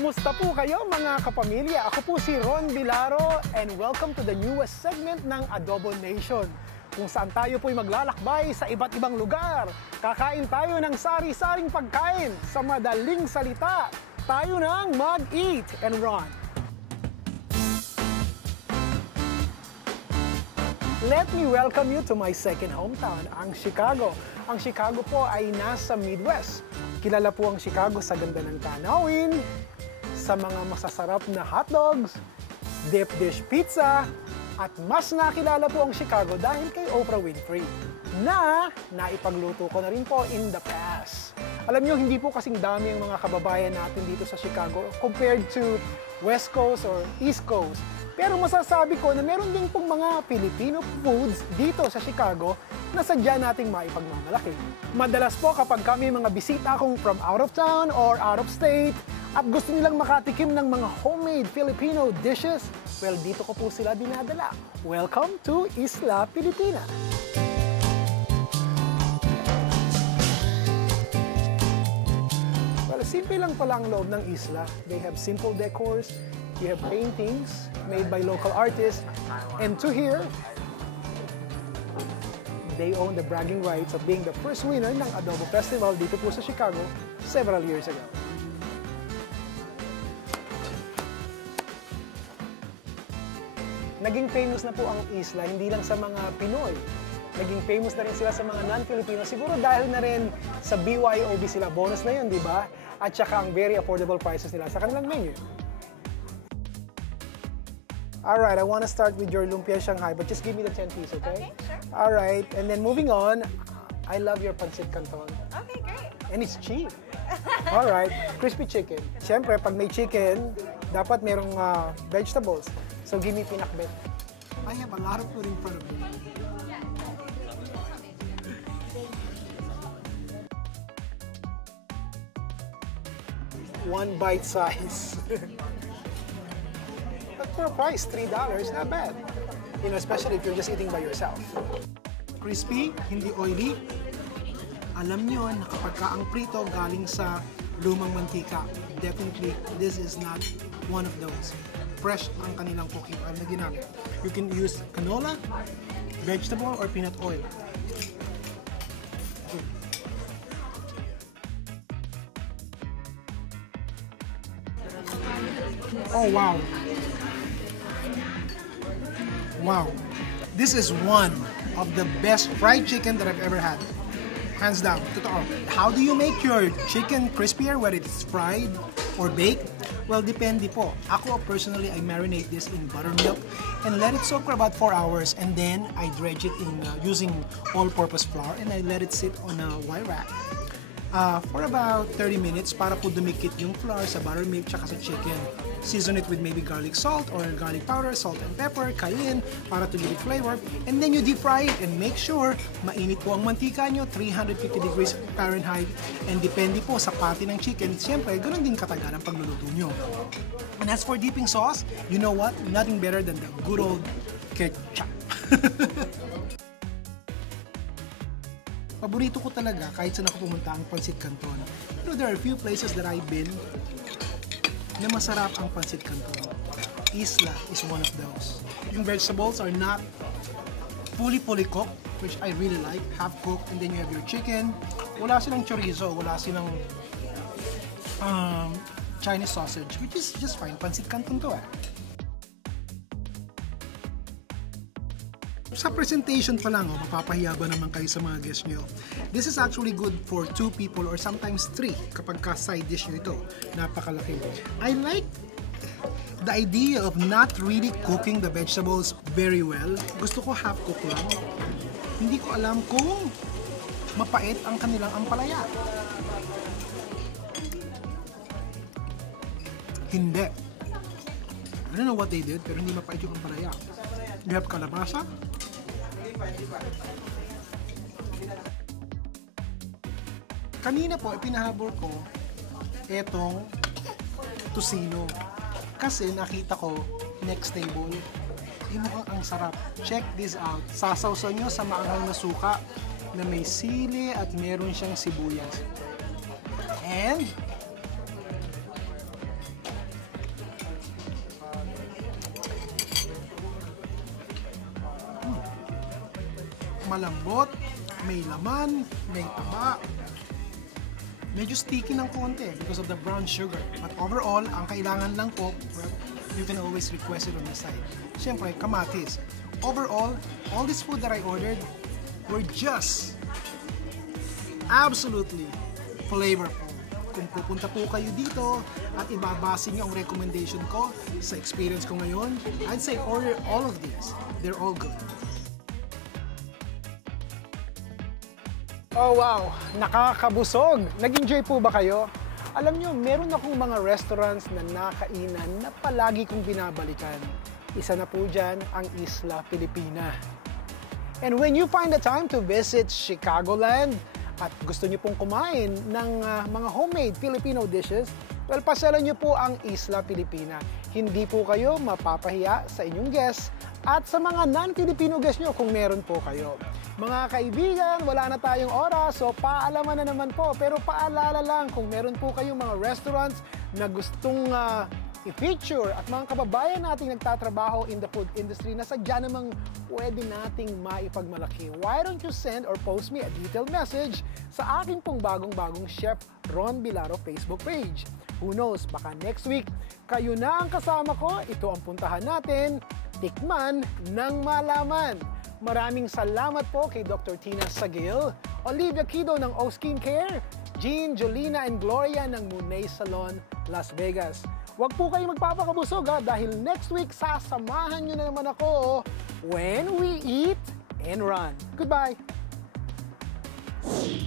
Kumusta po kayo mga kapamilya? Ako po si Ron Vilaro and welcome to the newest segment ng Adobo Nation, kung saan tayo po'y maglalakbay sa iba't ibang lugar. Kakain tayo ng sari-saring pagkain. Sa madaling salita, tayo nang mag-eat and run. Let me welcome you to my second hometown, ang Chicago. Ang Chicago po ay nasa Midwest. Kilala po ang Chicago sa ganda ng tanawin, sa mga masasarap na hotdogs, deep dish pizza, at mas nakilala po ang Chicago dahil kay Oprah Winfrey, na naipagluto ko na rin po in the past. Alam niyo, hindi po kasing dami ang mga kababayan natin dito sa Chicago compared to West Coast or East Coast. Pero masasabi ko na meron din pong mga Filipino foods dito sa Chicago na sadya nating maipagmamalaki. Madalas po kapag kami mga bisita kung from out of town or out of state at gusto nilang makatikim ng mga homemade Filipino dishes, well, dito ko po sila dinadala. Welcome to Isla Pilipina! Well, simple lang pala ang loob ng isla. They have simple decors, you have paintings made by local artists, and to here, they own the bragging rights of being the first winner ng Adobo Festival dito po sa Chicago several years ago. Naging famous na po ang isla, hindi lang sa mga Pinoy. Naging famous na rin sila sa mga non-Filipino. Siguro dahil na rin sa BYOB sila. Bonus na yun, di ba? At saka ang very affordable prices nila sa kanilang menu. Alright, I want to start with your lumpia Shanghai, but just give me the 10 piece, okay? Okay, sure. Alright, and then moving on, I love your pancit canton. Okay, great. And it's cheap. Alright, crispy chicken. Siyempre, pag may chicken, dapat merong vegetables. So give me pinakbet. I have a lot of food in front of me. One bite size. But for a price, $3, not bad. You know, especially if you're just eating by yourself. Crispy, hindi oily. Alam nyo na kapag ka ang prito galing sa lumang mantika, definitely this is not one of those. Fresh ang kanilang cooking oil na ginamit. You can use canola, vegetable, or peanut oil. Oh, wow. Wow. This is one of the best fried chicken that I've ever had. Hands down. Totoo. How do you make your chicken crispier, whether it's fried or baked? Well, depende po. Ako personally, I marinate this in buttermilk and let it soak for about 4 hours, and then I dredge it in using all-purpose flour, and I let it sit on a wire rack for about 30 minutes para po dumikit yung flour sa buttermilk tsaka sa chicken. Season it with maybe garlic salt or garlic powder, salt and pepper, cayenne para to give it flavor, and then you deep fry it and make sure mainit po ang mantika nyo, 350 degrees Fahrenheit, and depende po sa pati ng chicken. Siyempre, ganun din katagal ang pagluluto nyo. And as for dipping sauce, you know what? Nothing better than the good old ketchup. Paborito ko talaga kahit saan ako pumunta ang pancit canton. Pero there are a few places that I've been na masarap ang pancit canton. Isla is one of those. Yung vegetables are not fully cooked, which I really like, half cooked, and then you have your chicken. Wala silang chorizo, wala silang Chinese sausage, which is just fine. Pancit canton to eh. Sa presentation pa lang, mapapahiya ba naman kayo sa mga guests nyo? This is actually good for 2 people or sometimes 3 kapag ka side dish nyo ito. Napakalaki. I like the idea of not really cooking the vegetables very well. Gusto ko half cook lang. Hindi ko alam kung mapait ang kanilang ampalaya. Hindi. I don't know what they did, pero hindi mapait yung ampalaya. You have kalabasa. Kanina po, ipinahabol ko etong tocino. Kasi nakita ko next table, mukhang ang sarap. Check this out. Sasawsaw nyo sa maanghang na suka na may sili at meron siyang sibuyas. And malambot, may laman, may taba. Medyo sticky ng konti because of the brown sugar. But overall, ang kailangan lang po, well, you can always request it on the side. Siyempre, kamatis. Overall, all this food that I ordered were just absolutely flavorful. Kung pupunta po kayo dito at ibabase niyo ang recommendation ko sa experience ko ngayon, I'd say order all of these. They're all good. Oh wow, nakakabusog! Nag-enjoy po ba kayo? Alam nyo, meron akong mga restaurants na nakainan na palagi kong binabalikan. Isa na po dyan ang Isla Pilipina. And when you find the time to visit Chicagoland at gusto nyo pong kumain ng mga homemade Filipino dishes, well, pasyalan nyo po ang Isla Pilipina. Hindi po kayo mapapahiya sa inyong guests at sa mga non-Filipino guests nyo kung meron po kayo. Mga kaibigan, wala na tayong oras, so paalaman na naman po. Pero paalala lang, kung meron po kayong mga restaurants na gustong i-feature at mga kababayan nating nagtatrabaho in the food industry na sadya namang pwede nating maipagmalaki, why don't you send or post me a detailed message sa aking pong bagong-bagong Chef Ron Bilaro Facebook page. Who knows, baka next week, kayo na ang kasama ko. Ito ang puntahan natin, Tikman ng Malaman. Maraming salamat po kay Dr. Tina Sagil, Olivia Kido ng O Skincare, Jean, Jolina, and Gloria ng Munay Salon, Las Vegas. Huwag po kayo magpapakabusog dahil next week sasamahan nyo na naman ako when we eat and run. Goodbye!